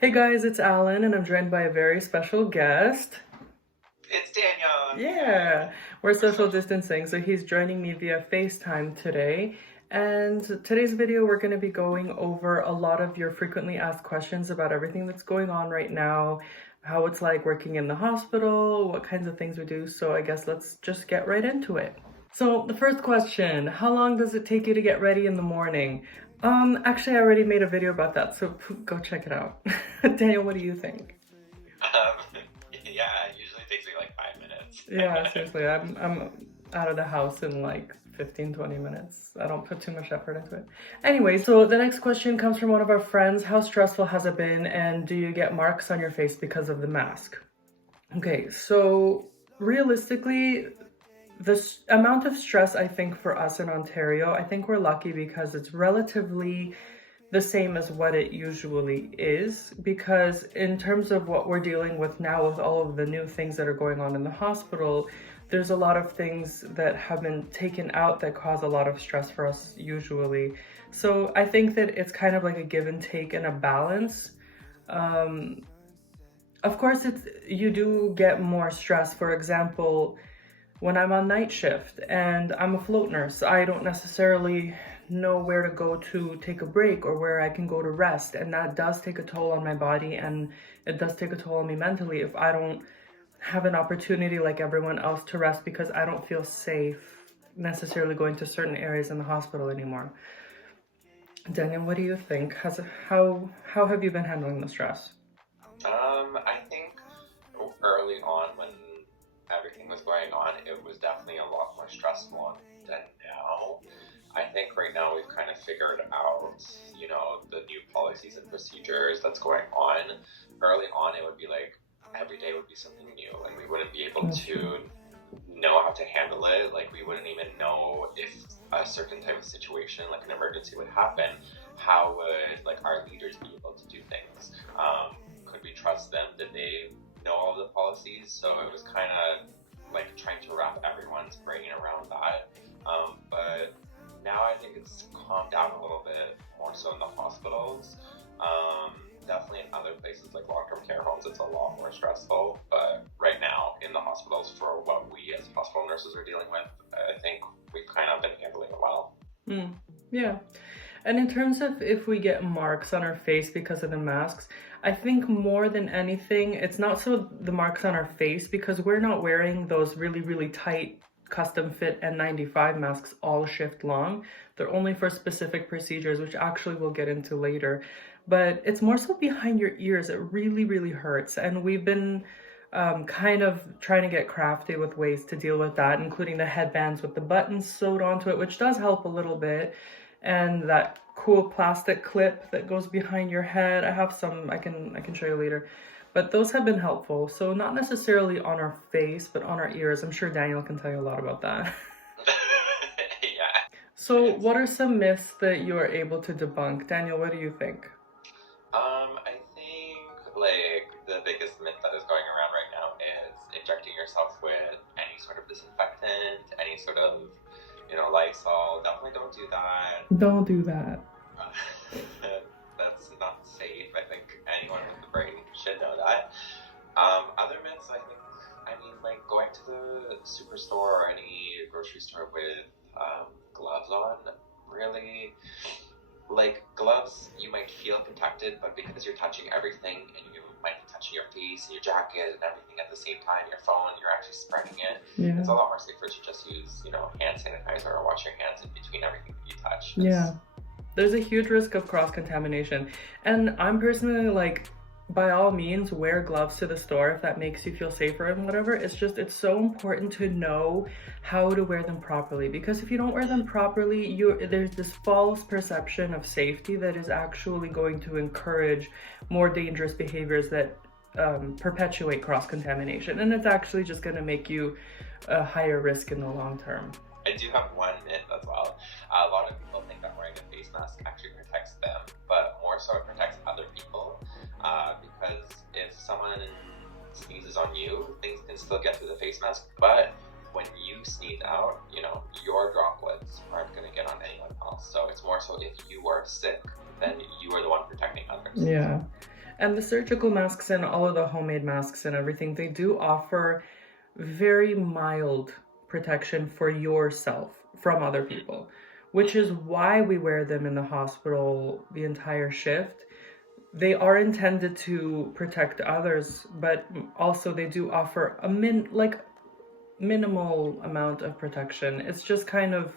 Hey guys, it's Alan and I'm joined by a very special guest. It's Daniel. Yeah, Yay. we're We're social social. distancing, so he's joining me via FaceTime today. And today's video, we're going to be going over a lot of your frequently asked questions about everything that's going on right now, how it's like working in the hospital, what kinds of things we do. So I guess let's just get right into it. So the first question, how long does it take you to get ready in the morning? Actually, I already made a video about that, so go check it out. Daniel, what do you think? Yeah, it usually takes me like 5 minutes. Yeah, seriously, I'm out of the house in like 15-20 minutes. I don't put too much effort into it. Anyway, so the next question comes from one of our friends. How stressful has it been, and do you get marks on your face because of the mask? Okay, so realistically, amount of stress, I think, for us in Ontario, I think we're lucky because it's relatively the same as what it usually is, because in terms of what we're dealing with now with all of the new things that are going on in the hospital, there's a lot of things that have been taken out that cause a lot of stress for us usually. So I think that it's kind of like a give and take and a balance. um, of course, you do get more stress. For example, when I'm on night shift and I'm a float nurse, I don't necessarily know where to go to take a break or where I can go to rest. And that does take a toll on my body, and it does take a toll on me mentally if I don't have an opportunity like everyone else to rest because I don't feel safe necessarily going to certain areas in the hospital anymore. Daniel, what do you think? How have you been handling the stress? I think early on when everything was going on, it was definitely a lot more stressful than now. I think right now we've kind of figured out, the new policies and procedures that's going on. Early on, it would be like every day would be something new, and we wouldn't be able That's true. to know how to handle it. Like we wouldn't even know if a certain type of situation, like an emergency, would happen. How would like our leaders be able to do things? Could we trust them? Did they know all of the policies? So it was kind of like trying to wrap everyone's brain around that. But now I think it's calmed down a little bit more so in the hospitals. Definitely in other places like long-term care homes, it's a lot more stressful. But right now in the hospitals, for what we as hospital nurses are dealing with, I think we've kind of been handling it well. Mm, yeah. And in terms of if we get marks on our face because of the masks, I think more than anything, it's not so the marks on our face because we're not wearing those really, really tight custom fit N95 masks all shift long. They're only for specific procedures, which actually we'll get into later. But it's more so behind your ears. It really, really hurts. And we've been kind of trying to get crafty with ways to deal with that, including the headbands with the buttons sewed onto it, which does help a little bit, and that cool plastic clip that goes behind your head. I have some I can show you later. But those have been helpful. So not necessarily on our face, but on our ears. I'm sure Daniel can tell you a lot about that. Yeah. So what are some myths that you are able to debunk? Daniel, what do you think? I think like the biggest myth that is going around right now is injecting yourself with any sort of disinfectant, any sort of, Lysol. Definitely don't do that. Don't do that. Uh, that's not safe. I think anyone with a brain should know that. Other myths, like going to the superstore or any grocery store with gloves on, really, like gloves, you might feel protected, but because you're touching everything and you might be touching your face and your jacket and everything at the same time, your phone, you're actually spreading it. Yeah. It's a lot more safer to just use, hand sanitizer or wash your hands in between everything that you touch. Yeah. There's a huge risk of cross-contamination. And I'm personally like, by all means, wear gloves to the store if that makes you feel safer and whatever. It's so important to know how to wear them properly, because if you don't wear them properly, there's this false perception of safety that is actually going to encourage more dangerous behaviors that perpetuate cross-contamination. And it's actually just going to make you a higher risk in the long term. I do have one myth as well. A lot of people think that wearing a face mask actually protects them, but more so it protects other people. Because if someone sneezes on you, things can still get through the face mask. But when you sneeze out, your droplets aren't going to get on anyone else. So it's more so if you are sick, then you are the one protecting others. Yeah. And the surgical masks and all of the homemade masks and everything, they do offer very mild protection for yourself from other people, which is why we wear them in the hospital the entire shift. They are intended to protect others, but also they do offer a minimal amount of protection. It's just kind of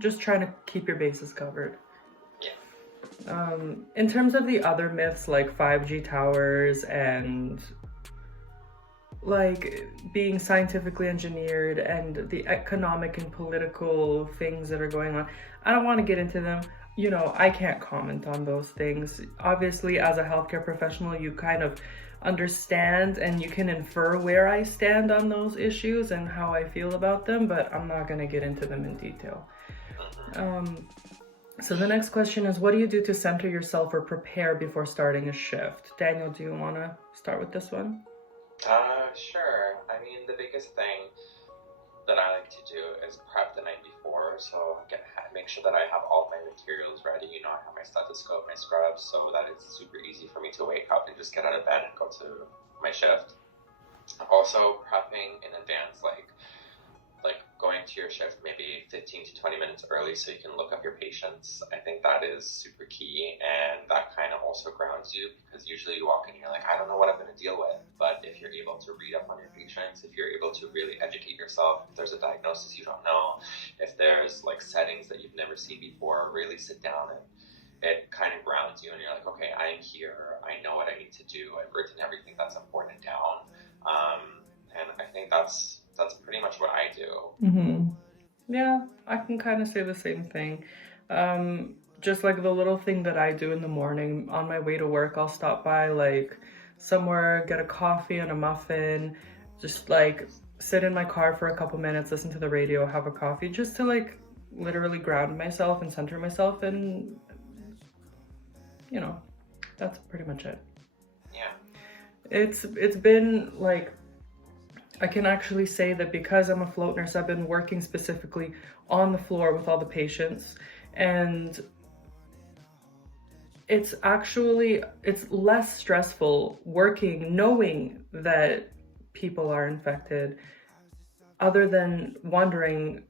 just trying to keep your bases covered. In terms of the other myths like 5G towers and like being scientifically engineered and the economic and political things that are going on, I don't want to get into them. You know, I can't comment on those things. Obviously, as a healthcare professional, you kind of understand and you can infer where I stand on those issues and how I feel about them, but I'm not going to get into them in detail. So the next question is, what do you do to center yourself or prepare before starting a shift? Daniel, do you want to start with this one? Sure. I mean, the biggest thing that I like to do is prep the night before, so make sure that I have all my materials ready. You know, I have my stethoscope, my scrubs, so that it's super easy for me to wake up and just get out of bed and go to my shift. Also, prepping in advance, like going to your shift maybe 15 to 20 minutes early so you can look up your patients. I think that is super key, and that kind of also grounds you, because usually you walk in and you're like, I don't know what I'm going to deal with. But if you're able to read up on your patients, if you're able to really educate yourself, if there's a diagnosis you don't know, if there's like settings that you've never seen before, really sit down, and it kind of grounds you, and you're like, okay, I'm here, I know what I need to do, I've written everything that's important down. And I think that's pretty much what I do. Mm-hmm. Yeah, I can kind of say the same thing. Just like the little thing that I do in the morning on my way to work, I'll stop by like somewhere, get a coffee and a muffin, just like sit in my car for a couple minutes, listen to the radio, have a coffee, just to like literally ground myself and center myself, and you know, that's pretty much it. Yeah. It's been like, I can actually say that because I'm a float nurse, I've been working specifically on the floor with all the patients, and it's less stressful working knowing that people are infected, other than working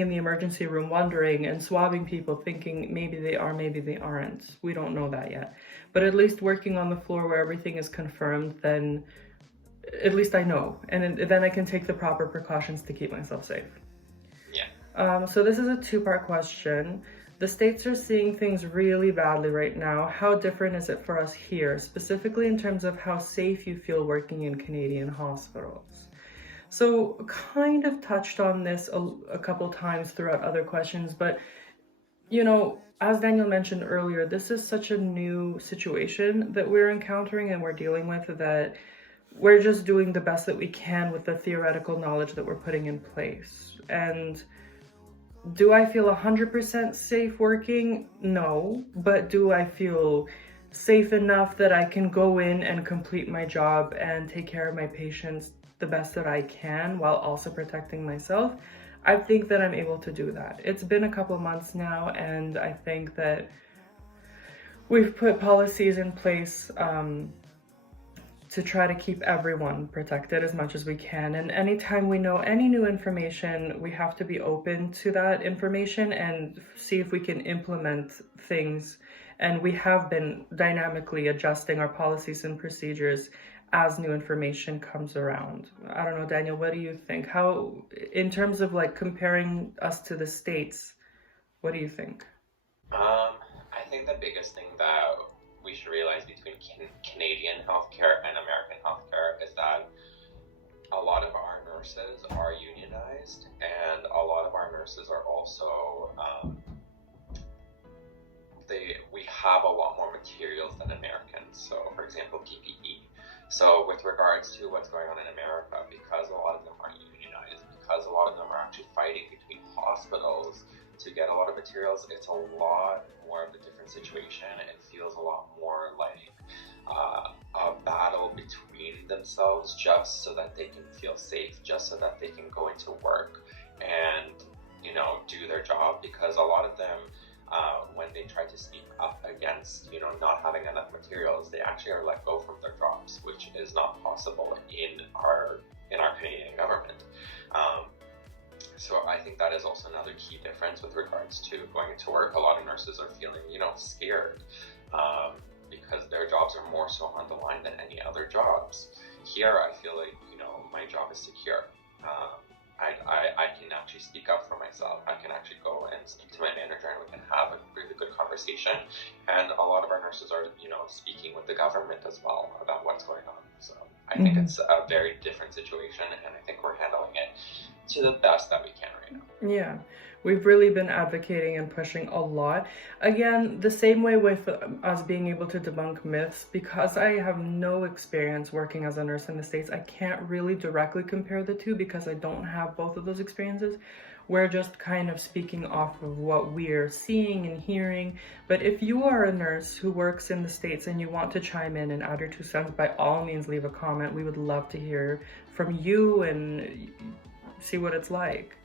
in the emergency room, wondering and swabbing people, thinking maybe they are, maybe they aren't. We don't know that yet. But at least working on the floor where everything is confirmed, then at least I know, and then I can take the proper precautions to keep myself safe. Yeah. So this is a two-part question. The States are seeing things really badly right now. How different is it for us here, specifically in terms of how safe you feel working in Canadian hospitals? So kind of touched on this a couple times throughout other questions, but you know, as Daniel mentioned earlier, this is such a new situation that we're encountering and we're dealing with, that we're just doing the best that we can with the theoretical knowledge that we're putting in place. And do I feel 100% safe working? No. But do I feel safe enough that I can go in and complete my job and take care of my patients the best that I can while also protecting myself? I think that I'm able to do that. It's been a couple months now, and I think that we've put policies in place to try to keep everyone protected as much as we can. And anytime we know any new information, we have to be open to that information and see if we can implement things. And we have been dynamically adjusting our policies and procedures as new information comes around. I don't know, Daniel, what do you think? How, in terms of like comparing us to the States, what do you think? I think the biggest thing that we should realize between Canadian healthcare and American healthcare is that a lot of our nurses are unionized, and a lot of our nurses are also we have a lot more materials than Americans. So, for example, PPE. So, with regards to what's going on in America, because a lot of them are unionized, because a lot of them are actually fighting between hospitals to get a lot of materials, it's a lot more of a different situation. It feels a lot more like a battle between themselves, just so that they can feel safe, just so that they can go into work and, you know, do their job, because a lot of them when they try to speak up against, not having enough materials, they actually are let go from their jobs, which is not possible in our Canadian government. So I think that is also another key difference with regards to going into work. A lot of nurses are feeling, scared because their jobs are more so on the line than any other jobs. Here, I feel like, my job is secure. I can actually speak up for myself. I can actually go and speak to my manager and we can have a really good conversation. And a lot of our nurses are, speaking with the government as well about what's going on. So I think it's a very different situation, and I think we're handling it to the best that we can right now. Yeah, we've really been advocating and pushing a lot. Again, the same way with us being able to debunk myths, because I have no experience working as a nurse in the States, I can't really directly compare the two because I don't have both of those experiences. We're just kind of speaking off of what we're seeing and hearing. But if you are a nurse who works in the States and you want to chime in and add your 2 cents, by all means leave a comment. We would love to hear from you and see what it's like.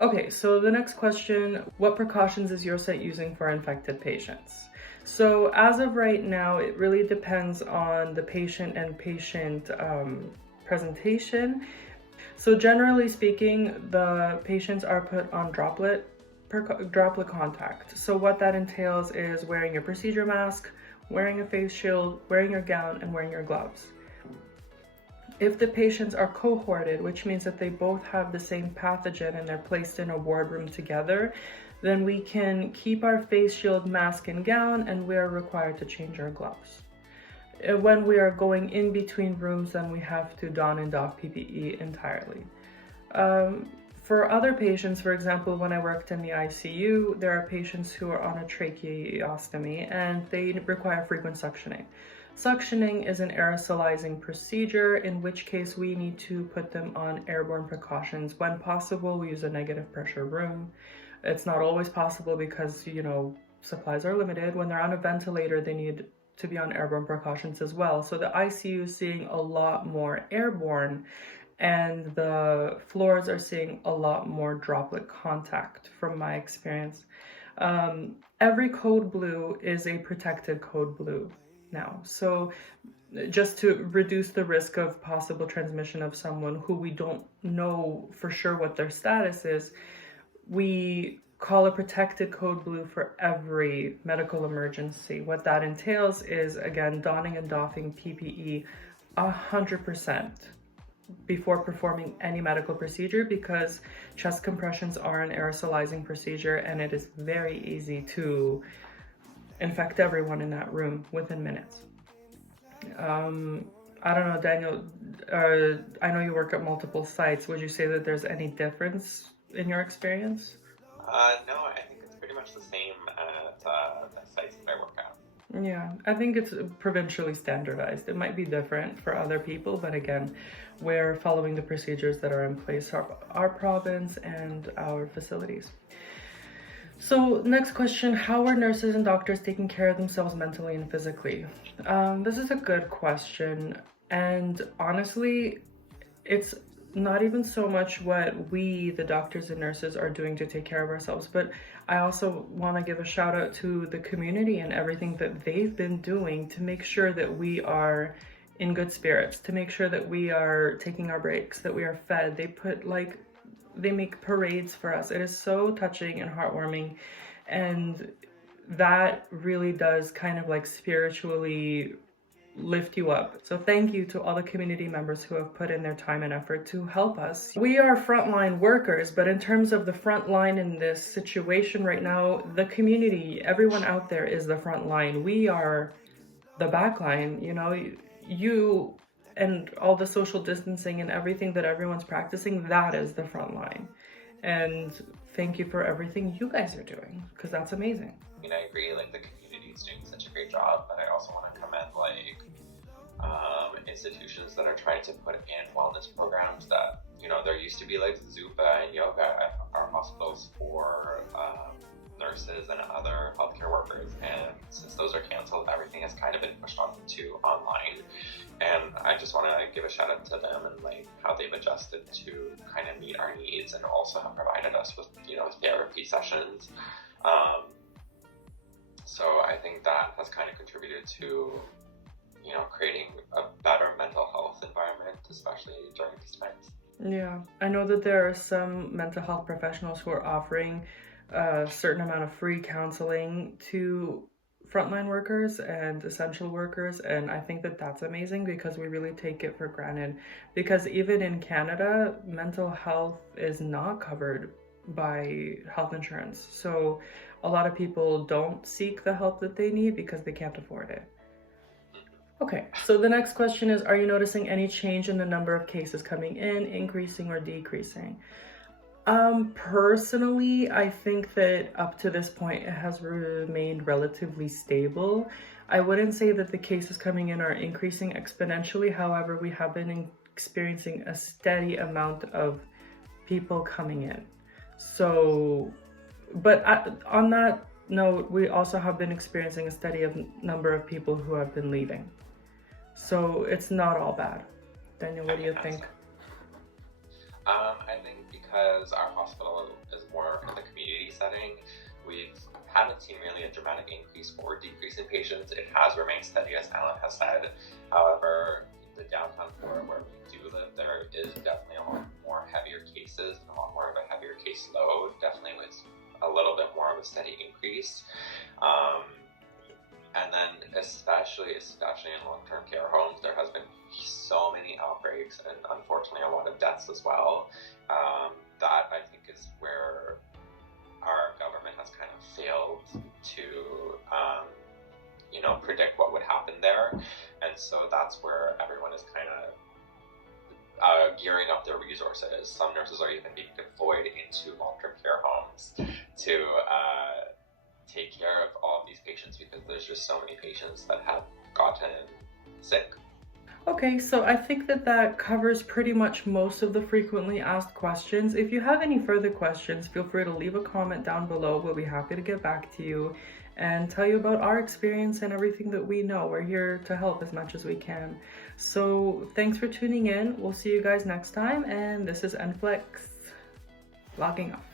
Okay, so the next question, what precautions is your site using for infected patients? So as of right now, it really depends on the patient and patient presentation. So generally speaking, the patients are put on droplet contact. So what that entails is wearing your procedure mask, wearing a face shield, wearing your gown, and wearing your gloves. If the patients are cohorted, which means that they both have the same pathogen and they're placed in a ward room together, then we can keep our face shield, mask, and gown, and we are required to change our gloves. When we are going in between rooms, then we have to don and doff PPE entirely. For other patients, for example, when I worked in the ICU, there are patients who are on a tracheostomy and they require frequent suctioning. Suctioning is an aerosolizing procedure, in which case we need to put them on airborne precautions. When possible, we use a negative pressure room. It's not always possible because, supplies are limited. When they're on a ventilator, they need to be on airborne precautions as well. So the ICU is seeing a lot more airborne, and the floors are seeing a lot more droplet contact from my experience. Every code blue is a protected code blue now. So just to reduce the risk of possible transmission of someone who we don't know for sure what their status is, we call a protected code blue for every medical emergency. What that entails is, again, donning and doffing PPE 100% before performing any medical procedure, because chest compressions are an aerosolizing procedure and it is very easy to infect everyone in that room within minutes. I don't know, Daniel, I know you work at multiple sites. Would you say that there's any difference in your experience? No, I think it's pretty much the same at the sites that I work at. Yeah, I think it's provincially standardized. It might be different for other people, but again, we're following the procedures that are in place for our province and our facilities. So next question, how are nurses and doctors taking care of themselves mentally and physically? This is a good question. And honestly, it's not even so much what we, the doctors and nurses, are doing to take care of ourselves, but I also want to give a shout out to the community and everything that they've been doing to make sure that we are in good spirits, to make sure that we are taking our breaks, that we are fed. They make parades for us. It is so touching and heartwarming, and that really does kind of spiritually lift you up. So thank you to all the community members who have put in their time and effort to help us. We are frontline workers, but in terms of the front line in this situation right now, the community, everyone out there is the front line. We are the back line, you and all the social distancing and everything that everyone's practicing, that is the front line. And thank you for everything you guys are doing, because that's amazing. I agree, the community is doing such a great job, but I also want to commend institutions that are trying to put in wellness programs that, there used to be Zumba and yoga at our hospitals for nurses and other healthcare workers, and since those are canceled, everything has kind of been pushed on to online. And I just want to give a shout out to them and how they've adjusted to kind of meet our needs, and also have provided us with therapy sessions So I think that has kind of contributed to, you know, creating a better mental health environment, especially during these times. Yeah, I know that there are some mental health professionals who are offering a certain amount of free counseling to frontline workers and essential workers, and I think that that's amazing because we really take it for granted. Because even in Canada, mental health is not covered by health insurance. So a lot of people don't seek the help that they need because they can't afford it. Okay, so the next question is, are you noticing any change in the number of cases coming in, increasing or decreasing? Personally, I think that up to this point, it has remained relatively stable. I wouldn't say that the cases coming in are increasing exponentially. However, we have been experiencing a steady amount of people coming in. So, but on that note, we also have been experiencing a steady number of people who have been leaving. So it's not all bad. Daniel, what do you think? I think because our hospital is more in the community setting, we haven't seen really a dramatic increase or decrease in patients. It has remained steady, as Alan has said. However, the downtown core where we do live, there is definitely a lot more heavier cases and a lot more of a heavier caseload, definitely with a little bit more of a steady increase. And then especially in long-term care homes, there has been so many outbreaks and unfortunately a lot of deaths as well. That I think is where our government has kind of failed to, you know, predict what would happen there. And so that's where everyone is kind of gearing up their resources. Some nurses are even being deployed into long-term care homes to take care of all of these patients because there's just so many patients that have gotten sick. Okay, so I think that that covers pretty much most of the frequently asked questions. If you have any further questions, feel free to leave a comment down below. We'll be happy to get back to you and tell you about our experience and everything that we know. We're here to help as much as we can. So thanks for tuning in. We'll see you guys next time, and this is Enflex logging off.